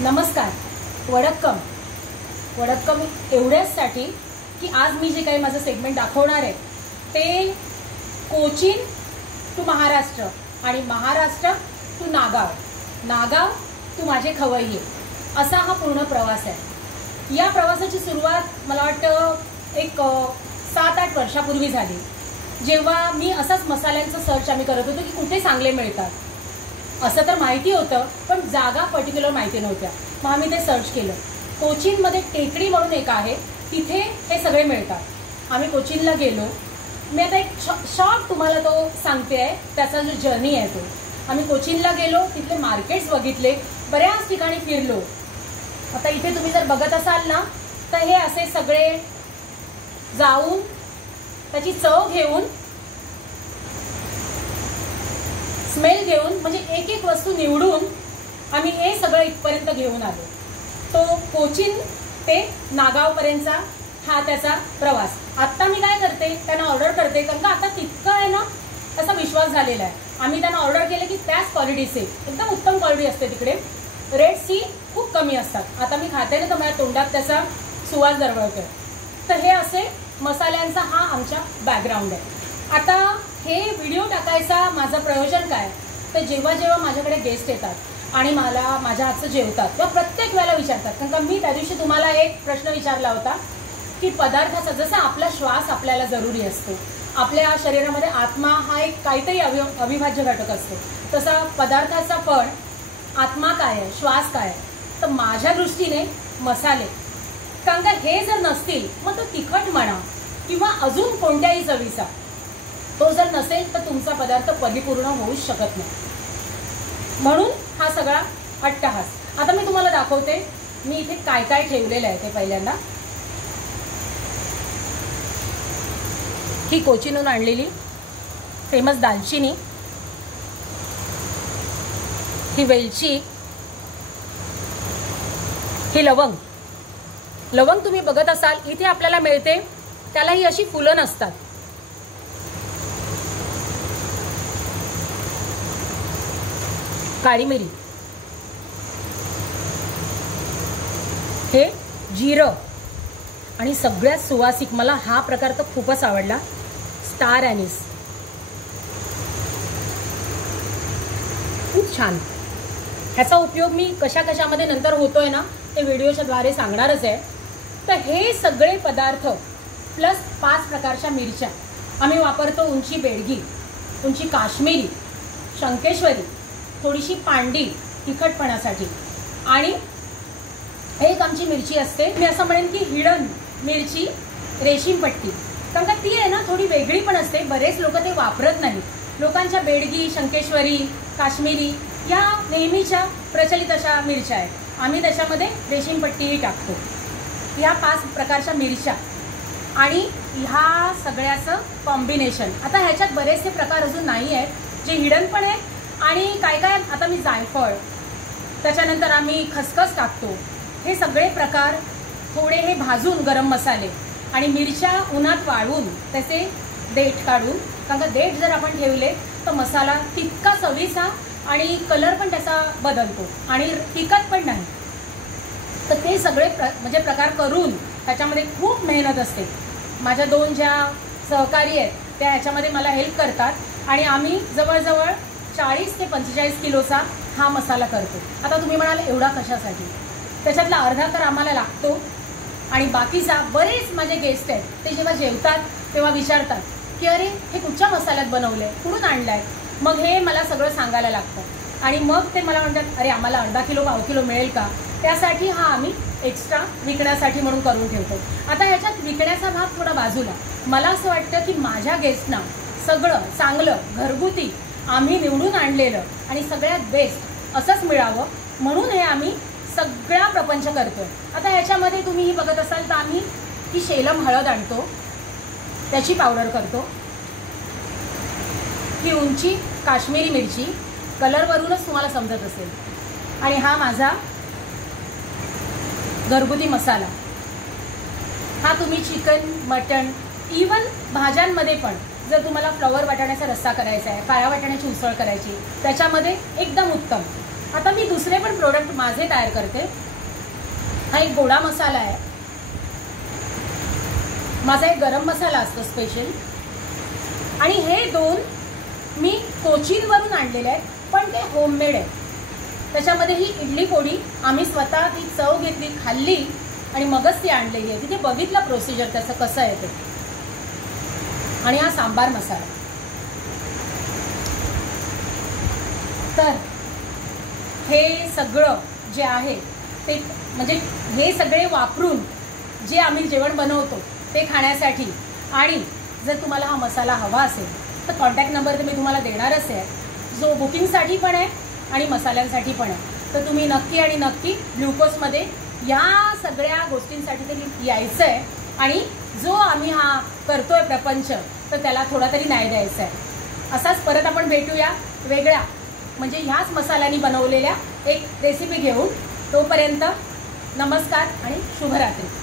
नमस्कार. वडक्कम एवढ्याचसाठी की आज मी जे काही माझं सेगमेंट दाखवणार आहे ते कोचीन टू महाराष्ट्र आणि महाराष्ट्र टू नागाव टू माझे खवय्ये असा हा पूर्ण प्रवास आहे. या प्रवासाची सुरुवात मला वाटतं एक 7-8 वर्षापूर्वी झाली, जेव्हा मी असाच मसाल्यांचं सर्च आम्ही करत होतो की कुठे चांगले मिळतात. असं तर माहिती होतं पण जागा पर्टिक्युलर माहिती नव्हत्या. मग आम्ही ते सर्च केलं. कोचीनमध्ये टेकडी म्हणून एक आहे, तिथे हे सगळे मिळतात. आम्ही कोचीनला गेलो. मी आता एक शॉर्ट तुम्हाला तो सांगते आहे, त्याचा जो जर्नी आहे तो. आम्ही कोचीनला गेलो, तिथले मार्केट्स बघितले, बऱ्याच ठिकाणी फिरलो. आता इथे तुम्ही जर बघत असाल ना तर हे असे सगळे जाऊन त्याची चव घेऊन स्मेल घेऊन म्हणजे एक एक वस्तू निवडून आम्ही हे सगळं इथपर्यंत घेऊन आलो. तो कोचीन ते नागावपर्यंतचा हा त्याचा प्रवास. आत्ता मी काय करते, त्यांना ऑर्डर करते, कारण का आता तितकं आहे ना असा विश्वास झालेला आहे. आम्ही त्यांना ऑर्डर केले की त्याच क्वालिटीचे एकदम उत्तम क्वालिटी असते तिकडे. रेट्सही खूप कमी असतात. आता मी खाते ना तर माझ्या तोंडात त्याचा सुवास दरवळतोय. तर हे असे मसाल्यांचा हा आमचा बॅकग्राऊंड आहे. आता हे व्हिडिओ टाकायचा माझं प्रयोजन काय, तर जेव्हा जेव्हा माझ्याकडे गेस्ट येतात आणि मला माझ्या हातचं जेवतात किंवा प्रत्येक वेळेला विचारतात, कारण का मी त्या दिवशी तुम्हाला एक प्रश्न विचारला होता की पदार्थाचा जसा आपला श्वास आपल्याला जरुरी असतो, आपल्या शरीरामध्ये आत्मा हा एक काहीतरी अविभाज्य घटक असतो, तसा पदार्थाचा पण आत्मा काय आहे, श्वास काय आहे. तर माझ्या दृष्टीने मसाले, कारण का हे जर नसतील मग तो तिखट म्हणा किंवा अजून कोणत्याही चवीचा तो जर नसेल तर तुमचा पदार्थ परिपूर्ण होऊच शकत नाही. म्हणून हा सगळा अट्टहास. आता मी तुम्हाला दाखवते मी इथे काय काय ठेवलेलं आहे ते. पहिल्यांदा ही कोचीनहून आणलेली फेमस दालचिनी, ही वेलची, ही लवंग तुम्ही बघत असाल इथे आपल्याला मिळते, त्याला ही अशी फुलं नसतात. काळी मिरी, हे जिरं आणि सगळ्यात सुवासिक, मला हा प्रकार तर खूपच आवडला, स्टार अॅनिस. खूप छान. ह्याचा उपयोग मी कशामध्ये नंतर होतोय ना ते व्हिडिओच्या द्वारे सांगणारच आहे. तर हे सगळे पदार्थ प्लस 5 प्रकारच्या मिरच्या आम्ही वापरतो. उंची बेडगी, उंची काश्मीरी, शंकेश्वरी, थोडीशी पांडी तिखटपणासाठी, आणि एक आमची मिरची असते, मी असं म्हणेन की हिडन मिरची, रेशीम पट्टी, कारण का ती आहे ना थोडी वेगळी पण असते. बरेच लोक ते वापरत नाही. लोकांच्या बेडगी, शंकेश्वरी, काश्मीरी या नेहमीच्या प्रचलित अशा मिरच्या आहेत. आम्ही त्याच्यामध्ये रेशीम पट्टीही टाकतो. या 5 प्रकारच्या मिरच्या आणि ह्या सगळ्याचं कॉम्बिनेशन. आता ह्याच्यात बरेचसे प्रकार अजून नाही आहेत जे हिडन पण आहेत, आणि काय काय आता मी जायफळ, त्याच्यानंतर आम्ही खसखस टाकतो. हे सगळे प्रकार थोडे हे भाजून गरम मसाले आणि मिरच्या उन्हात वाळवून त्याचे देठ काढून, कारण का देठ जर आपण ठेवले तर मसाला तितका चवीचा आणि कलर पण त्याचा बदलतो आणि तिखट पण नाही. तर ते सगळे म्हणजे प्रकार करून त्याच्यामध्ये खूप मेहनत असते. माझ्या 2 ज्या सहकारी आहेत त्या ह्याच्यामध्ये मला हेल्प करतात आणि आम्ही जवळजवळ 40 ते 45 किलोचा हा मसाला करतो. आता तुम्ही म्हणाल एवढा कशासाठी, त्याच्यातला अर्धा तर आम्हाला लागतो आणि बाकीचा बरेच माझे गेस्ट आहेत ते जेव्हा जेवतात तेव्हा विचारतात की अरे हे कुठच्या मसाल्यात बनवलंय, कुठून आणलाय. मग हे मला सगळं सांगायला लागतं आणि मग ते मला म्हणतात अरे आम्हाला अर्धा किलो पाव किलो मिळेल का. त्यासाठी हा आम्ही एक्स्ट्रा विकण्यासाठी म्हणून करून ठेवतो. आता ह्याच्यात विकण्याचा भाग थोडा बाजूला. मला असं वाटतं की माझ्या गेस्टना सगळं चांगलं घरगुती आम्ही निवडून आणलेलं आणि सगळ्यात बेस्ट असंच मिळावं म्हणून हे आम्ही सगळा प्रपंच करतोय. आता ह्याच्यामध्ये तुम्ही ही बघत असाल तर आम्ही ही शेलम हळद आणतो, त्याची पावडर करतो. ही उंची काश्मीरी मिरची, कलरवरूनच तुम्हाला समजत असेल. आणि हा माझा घरगुती मसाला. हा तुम्ही चिकन, मटण, इवन भाज्यांमध्ये पण जर तुम्हाला फ्लॉवर वाटाण्याचा रस्सा करायचा आहे, काळ्या वाटाण्याची उसळ करायची, त्याच्यामध्ये एकदम उत्तम. आता मी दुसरे पण प्रोडक्ट माझे तयार करते. हा एक गोडा मसाला आहे, माझा एक गरम मसाला असतो स्पेशल, आणि हे 2 मी कोचीनवरून आणलेले आहेत, पण ते होममेड आहे. त्याच्यामध्ये ही इडली पोळी आम्ही स्वतः ती चव घेतली, खाल्ली आणि मगच ती आणलेली आहे. तिथे बघितलं प्रोसिजर त्याचं कसं आहे ते. आणि हा सांबार मसाला. तर हे सगळं जे आहे ते म्हणजे हे सगळे वापरून जे आम्ही जेवण बनवतो ते खाण्यासाठी. आणि जर तुम्हाला हा मसाला हवा असेल तर कॉन्टॅक्ट नंबर तर मी तुम्हाला देणारच आहे, जो बुकिंगसाठी पण आहे आणि मसाल्यांसाठी पण आहे. तर तुम्ही नक्की आणि नक्की ग्लुकोजमध्ये या सगळ्या गोष्टींसाठी तरी यायचं आहे. आणि जो आम्ही हा करतोय प्रपंच तर त्याला थोडा तरी न्याय द्यायचा आहे. असाच परत आपण भेटूया वेगळ्या म्हणजे ह्याच मसाल्यांनी बनवलेल्या एक रेसिपी घेऊन. तोपर्यंत नमस्कार आणि शुभरात्री.